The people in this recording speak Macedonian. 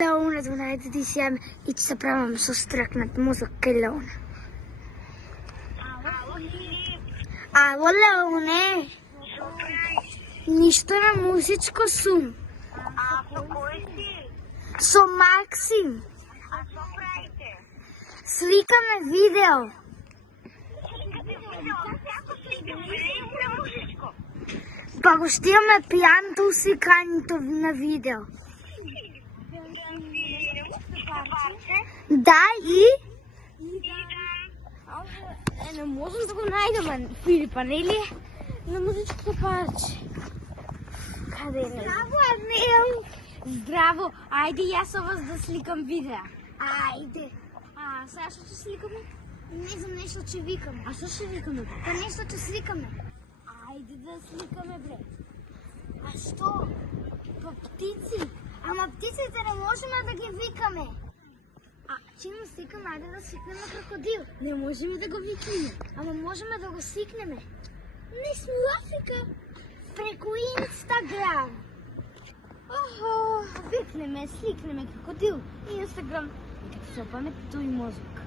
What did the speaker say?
Леона, донајде ти си и ќе се правам со стракнат мозок кај Леона. Ало, Леоне. Ништо на музичко сум. А со кој си? Со Максим. А што правите? Сликаме видео. Сликате видео? Како сликате? Не музичко. Па го штиваме пијанто усикањето на видео. Да, и? Не можем да го најдеме, Филипа, нели? На музичкото парче. Каде е? Здраво, Анел! Здраво! Ајде, јас со вас да сликам видео. Ајде! А сега што ќе сликаме? Не знам, нешто ќе викаме. А што ќе викаме? Па нешто ќе сликаме. Ајде да сликаме, бре. А што? Па птици. Ама птиците не можеме да ги викаме. А ќе сликаме, ајде да сликнеме крокодил. Не можеме да го викнеме. Ама можеме да го сликнеме. Не сме у Африка. Преку Инстаграм. Охо, викнеме, сликнеме крокодил. Инстаграм. Нека се опаме тој мозок.